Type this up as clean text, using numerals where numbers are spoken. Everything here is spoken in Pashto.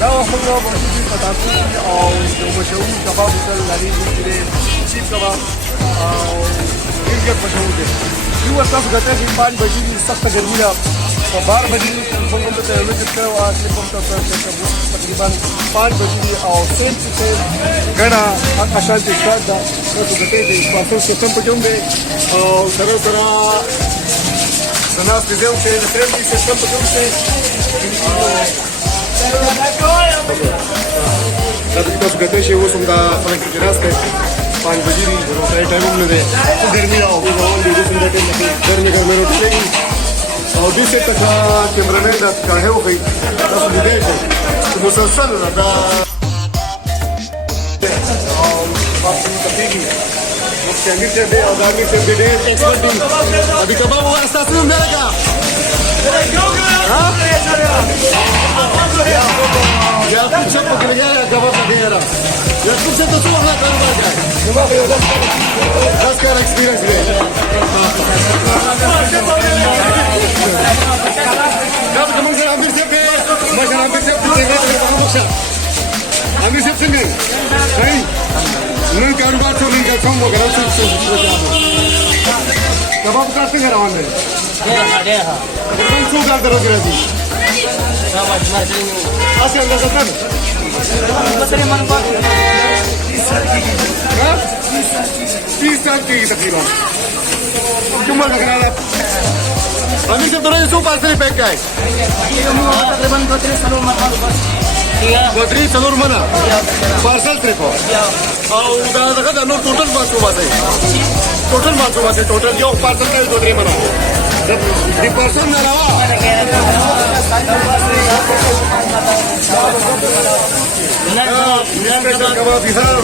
دا موږ موجود په تاسو او د مشهور کباب مثال لري چې سیخ کباب او ډېر مشهور دي یو تاسو ګټه چې 5 بجې سخت ګرمي ده په 12 بجې موږ هم ته یو څه کړو او چې کوم تاسو تقریبا 5 بجې او سیم چې ګڼه اشان چې ستاسو دا تاسو ګټه دي تاسو سیستم په کوم دی او سره سره د ناس دې یو چې د فیملی سیستم په کوم دی دا تاسو ګټه شی اوس هم دا خلک چې راځي 5 بجې دی روټای ټایم نه دی ګرمي او په ول دي څنګه ټیم کې ګرمي روټای او دې څه ته کیمرمن دا کاهو کوي تاسو دې شي مسلسل دا او تاسو ته پیږي څنګه چې دې او دا دې څه دې ایکسپرت دي ابي کباب واسطه څه نه لګا یا څه په کې لګا کباب دې را یا څه ته څه وخت کار وکړ کباب یو داس کار ایکسپیرینس دی دا به موږ سره امیر صاحب ماشاءالله امیر صاحب څنګه دی امیر صاحب څنګه صحیح نن کاروبار څو نن کوم وګړو څه کباب کا څنګه روان دی ډېر تقریبا څو کال درو کې راځي اصل اندازه څنګه مثلا من په 30 سال کې تقریبا کومه لګرا امیر صاحب درې څو پارسل پیک کړي تقریبا 2-3 سالو गोदरी चलूर मना parcel trip हो और उधर का नोट टोटल बात है टोटल जो पार्सल का गोदरी मना दी पर्सन ना रहा स्पेशल कबाब बिहार